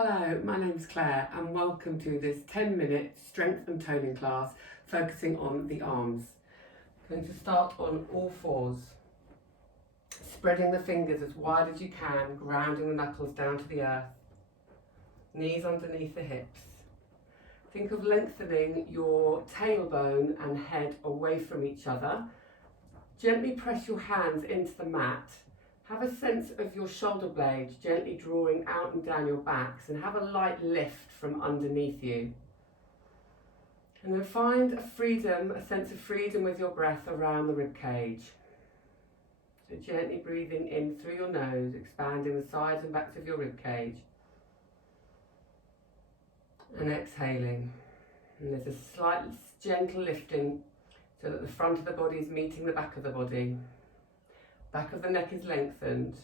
Hello, my name's Claire and welcome to this 10-minute strength and toning class focusing on the arms. I'm going to start on all fours, spreading the fingers as wide as you can, grounding the knuckles down to the earth, knees underneath the hips. Think of lengthening your tailbone and head away from each other. Gently press your hands into the mat. Have a sense of your shoulder blades gently drawing out and down your backs, and have a light lift from underneath you. And then find a sense of freedom with your breath around the rib cage. So gently breathing in through your nose, expanding the sides and backs of your rib cage. And exhaling. And there's a slight gentle lifting so that the front of the body is meeting the back of the body. Back of the neck is lengthened.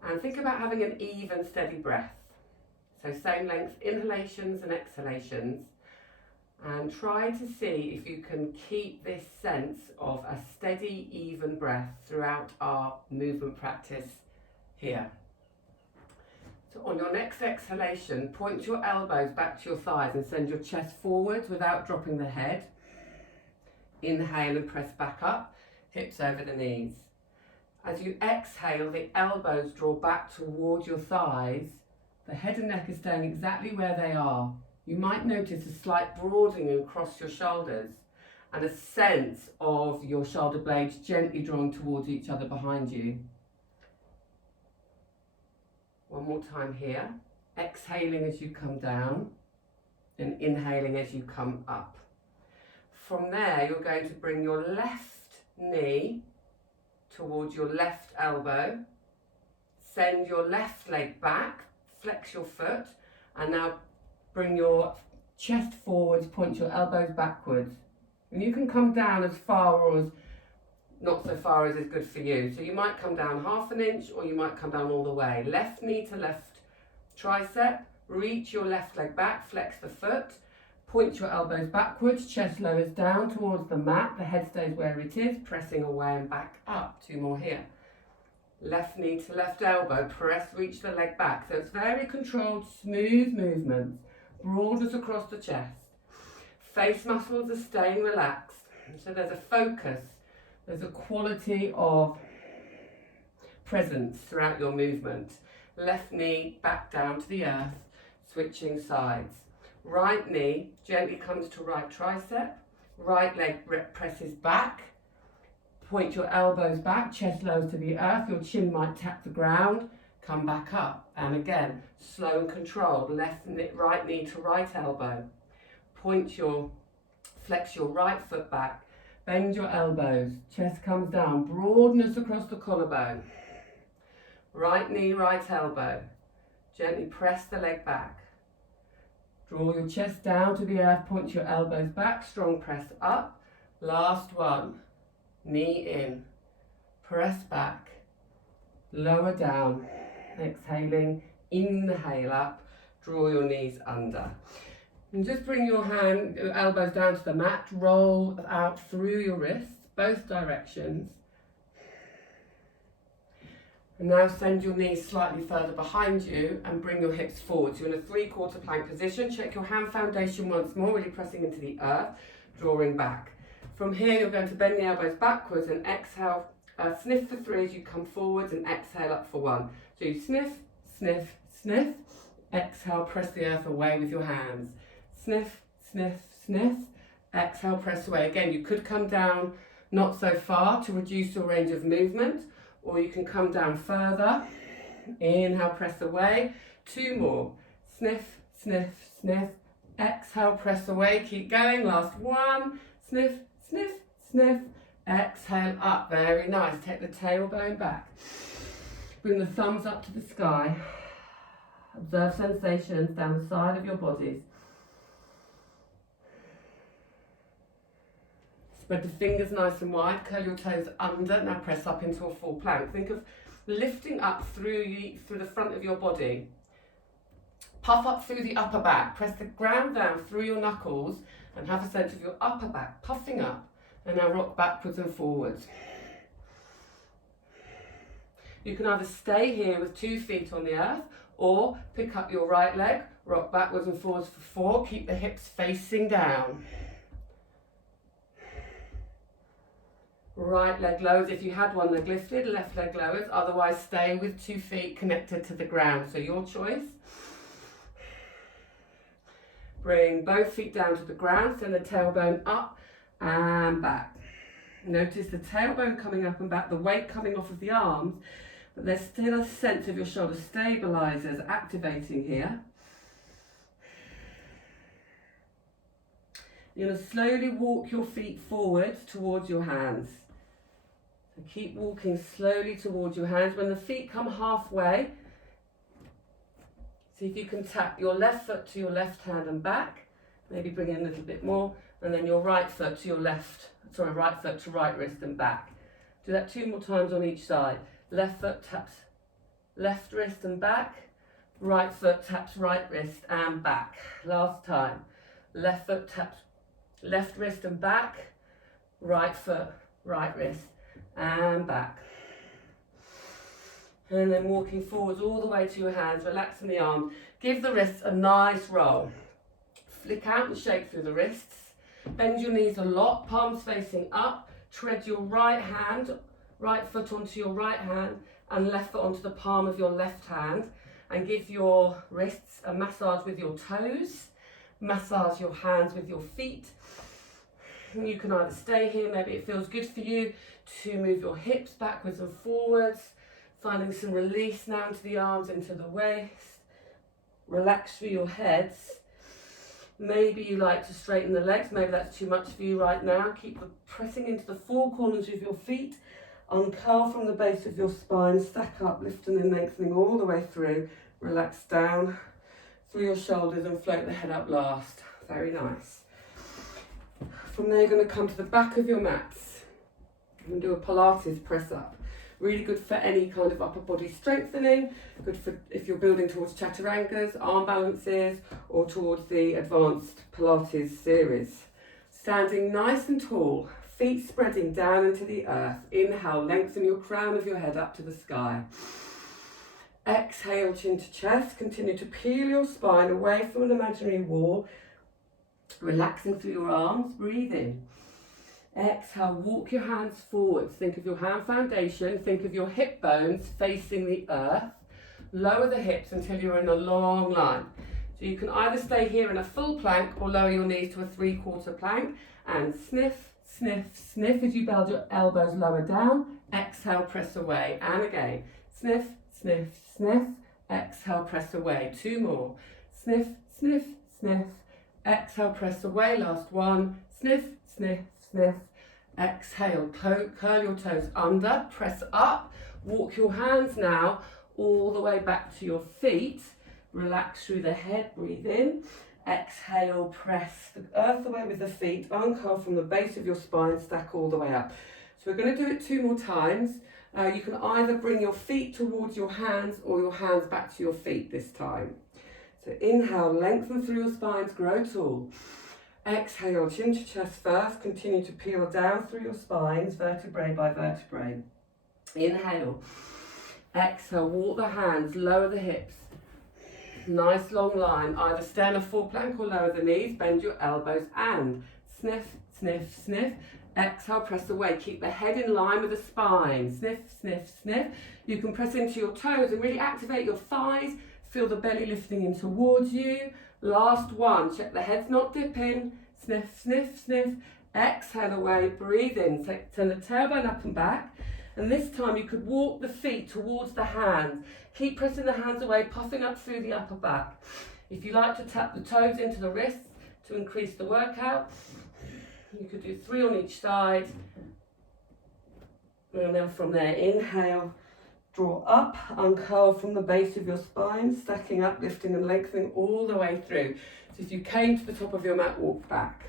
And think about having an even, steady breath. So same length inhalations and exhalations. And try to see if you can keep this sense of a steady, even breath throughout our movement practice here. So on your next exhalation, point your elbows back to your thighs and send your chest forwards without dropping the head. Inhale and press back up. Hips over the knees. As you exhale, the elbows draw back toward your thighs. The head and neck are staying exactly where they are. You might notice a slight broadening across your shoulders and a sense of your shoulder blades gently drawing towards each other behind you. One more time here. Exhaling as you come down and inhaling as you come up. From there, you're going to bring your left knee towards your left elbow, send your left leg back, flex your foot, and now bring your chest forwards, point your elbows backwards. And you can come down as far or as not so far as is good for you. So you might come down half an inch or you might come down all the way. Left knee to left tricep, reach your left leg back, flex the foot, point your elbows backwards, chest lowers down towards the mat, the head stays where it is, pressing away and back up. Two more here. Left knee to left elbow, press, reach the leg back. So it's very controlled, smooth movements, broadness across the chest. Face muscles are staying relaxed. So there's a focus, there's a quality of presence throughout your movement. Left knee back down to the earth, switching sides. Right knee gently comes to right tricep, right leg presses back, point your elbows back, chest lowers to the earth, your chin might tap the ground, come back up, and again, slow and controlled, right knee to right elbow, flex your right foot back, bend your elbows, chest comes down, broadness across the collarbone, right knee, right elbow, gently press the leg back. Draw your chest down to the earth, point your elbows back, strong press up. Last one, knee in, press back, lower down, exhaling, inhale up, draw your knees under. And just bring your elbows down to the mat, roll out through your wrists, both directions. And now send your knees slightly further behind you and bring your hips forward. So you're in a 3/4 plank position. Check your hand foundation once more, really pressing into the earth, drawing back. From here, you're going to bend the elbows backwards and exhale, sniff for 3 as you come forwards and exhale up for 1. So you sniff, sniff, sniff, exhale, press the earth away with your hands. Sniff, sniff, sniff, exhale, press away. Again, you could come down not so far to reduce your range of movement, or you can come down further. Inhale, press away. 2 more. Sniff, sniff, sniff. Exhale, press away. Keep going. Last 1. Sniff, sniff, sniff. Exhale up. Very nice. Take the tailbone back. Bring the thumbs up to the sky. Observe sensations down the side of your bodies. Spread the fingers nice and wide, curl your toes under, now press up into a full plank. Think of lifting up through the front of your body. Puff up through the upper back, press the ground down through your knuckles and have a sense of your upper back puffing up, and now rock backwards and forwards. You can either stay here with 2 feet on the earth or pick up your right leg, rock backwards and forwards for 4, keep the hips facing down. Right leg lowers, if you had one leg lifted, left leg lowers, otherwise stay with 2 feet connected to the ground, so your choice. Bring both feet down to the ground, send the tailbone up and back. Notice the tailbone coming up and back, the weight coming off of the arms, but there's still a sense of your shoulder stabilizers activating here. You're going to slowly walk your feet forward towards your hands. So keep walking slowly towards your hands. When the feet come halfway, see if you can tap your left foot to your left hand and back. Maybe bring in a little bit more, and then your right foot to your right foot to right wrist and back. Do that 2 more times on each side. Left foot taps left wrist and back. Right foot taps right wrist and back. Last time. Left foot taps left wrist and back. Right foot, right wrist and back. And then walking forwards all the way to your hands, relaxing the arms. Give the wrists a nice roll. Flick out and shake through the wrists. Bend your knees a lot, palms facing up. Tread your right foot onto your right hand and left foot onto the palm of your left hand. And give your wrists a massage with your toes. Massage your hands with your feet. And you can either stay here, maybe it feels good for you to move your hips backwards and forwards. Finding some release now into the arms, into the waist. Relax through your heads. Maybe you like to straighten the legs. Maybe that's too much for you right now. Keep pressing into the 4 corners of your feet. Uncurl from the base of your spine. Stack up, lifting and lengthening all the way through. Relax down through your shoulders and float the head up last. Very nice. From there, you're going to come to the back of your mats and do a Pilates press up. Really good for any kind of upper body strengthening, good for if you're building towards chaturangas, arm balances, or towards the advanced Pilates series. Standing nice and tall, feet spreading down into the earth. Inhale, lengthen your crown of your head up to the sky. Exhale, chin to chest. Continue to peel your spine away from an imaginary wall, relaxing through your arms. Breathe in. Exhale, walk your hands forwards. Think of your hand foundation. Think of your hip bones facing the earth. Lower the hips until you're in a long line. So you can either stay here in a full plank or lower your knees to a 3/4 plank and sniff, sniff, sniff as you bend your elbows lower down. Exhale, press away. And again, sniff, sniff, sniff. Exhale, press away. 2 more. Sniff, sniff, sniff. Exhale, press away. Last one. Sniff, sniff, sniff. Exhale, curl your toes under, press up, walk your hands now all the way back to your feet. Relax through the head, breathe in. Exhale, press the earth away with the feet, uncurl from the base of your spine, stack all the way up. So we're going to do it 2 more times. You can either bring your feet towards your hands or your hands back to your feet this time. So inhale, lengthen through your spines, grow tall. Exhale, chin to chest first. Continue to peel down through your spines, vertebrae by vertebrae. Inhale. Exhale, walk the hands, lower the hips. Nice long line. Either stay in a full plank or lower the knees. Bend your elbows and sniff, sniff, sniff. Exhale, press away. Keep the head in line with the spine. Sniff, sniff, sniff. You can press into your toes and really activate your thighs. Feel the belly lifting in towards you. Last one, check the head's not dipping. Sniff, sniff, sniff. Exhale away, breathe in. Turn the tailbone up and back. And this time you could walk the feet towards the hands. Keep pressing the hands away, puffing up through the upper back. If you like to tap the toes into the wrists to increase the workout, you could do 3 on each side. And then from there, inhale. Draw up, uncurl from the base of your spine, stacking up, lifting and lengthening all the way through. So if you came to the top of your mat, walk back.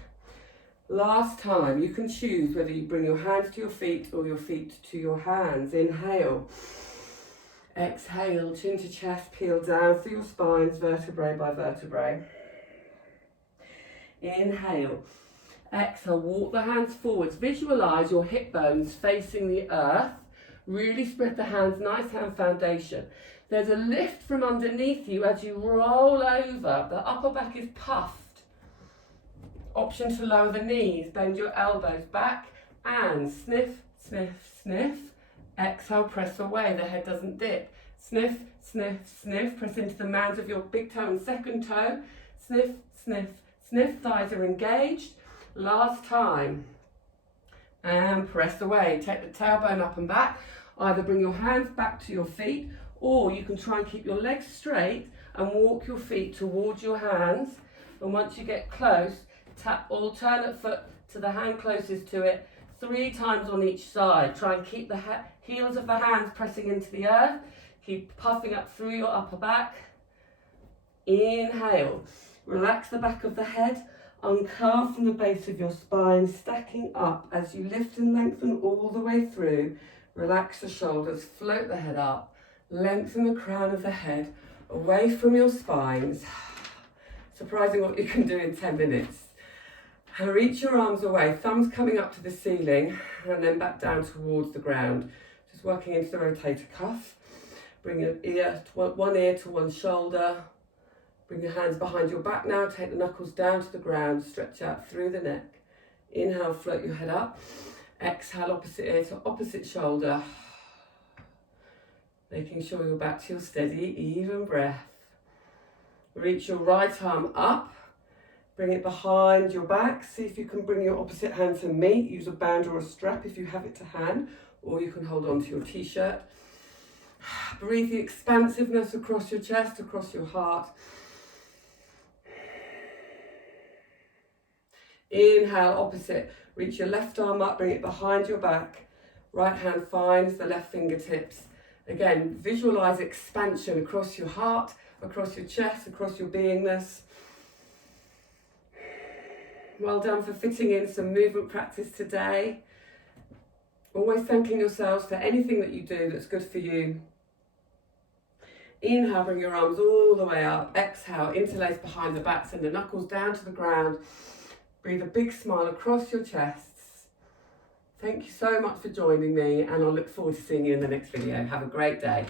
Last time, you can choose whether you bring your hands to your feet or your feet to your hands. Inhale. Exhale, chin to chest, peel down through your spines, vertebrae by vertebrae. Inhale. Exhale, walk the hands forwards. Visualise your hip bones facing the earth. Really spread the hands, nice hand foundation. There's a lift from underneath you as you roll over. The upper back is puffed. Option to lower the knees, bend your elbows back and sniff, sniff, sniff. Exhale, press away, the head doesn't dip. Sniff, sniff, sniff, press into the mounds of your big toe and second toe. Sniff, sniff, sniff, thighs are engaged. Last time. And press away. Take the tailbone up and back. Either bring your hands back to your feet, or you can try and keep your legs straight and walk your feet towards your hands. And once you get close, tap alternate foot to the hand closest to it 3 times on each side. Try and keep the heels of the hands pressing into the earth. Keep puffing up through your upper back. Inhale. Relax the back of the head. Uncurl from the base of your spine, stacking up as you lift and lengthen all the way through. Relax the shoulders, float the head up, lengthen the crown of the head away from your spines. Surprising what you can do in 10 minutes. And reach your arms away, thumbs coming up to the ceiling and then back down towards the ground. Just working into the rotator cuff. Bring your one ear to one shoulder. Bring your hands behind your back now, take the knuckles down to the ground, stretch out through the neck. Inhale, float your head up. Exhale, opposite ear to opposite shoulder. Making sure you're back to your steady, even breath. Reach your right arm up. Bring it behind your back. See if you can bring your opposite hand to meet. Use a band or a strap if you have it to hand, or you can hold on to your t-shirt. Breathe the expansiveness across your chest, across your heart. Inhale, opposite. Reach your left arm up, bring it behind your back. Right hand finds the left fingertips. Again, visualize expansion across your heart, across your chest, across your beingness. Well done for fitting in some movement practice today. Always thanking yourselves for anything that you do that's good for you. Inhale, bring your arms all the way up. Exhale, interlace behind the back, send the knuckles down to the ground. Breathe a big smile across your chests. Thank you so much for joining me, and I'll look forward to seeing you in the next video. Have a great day.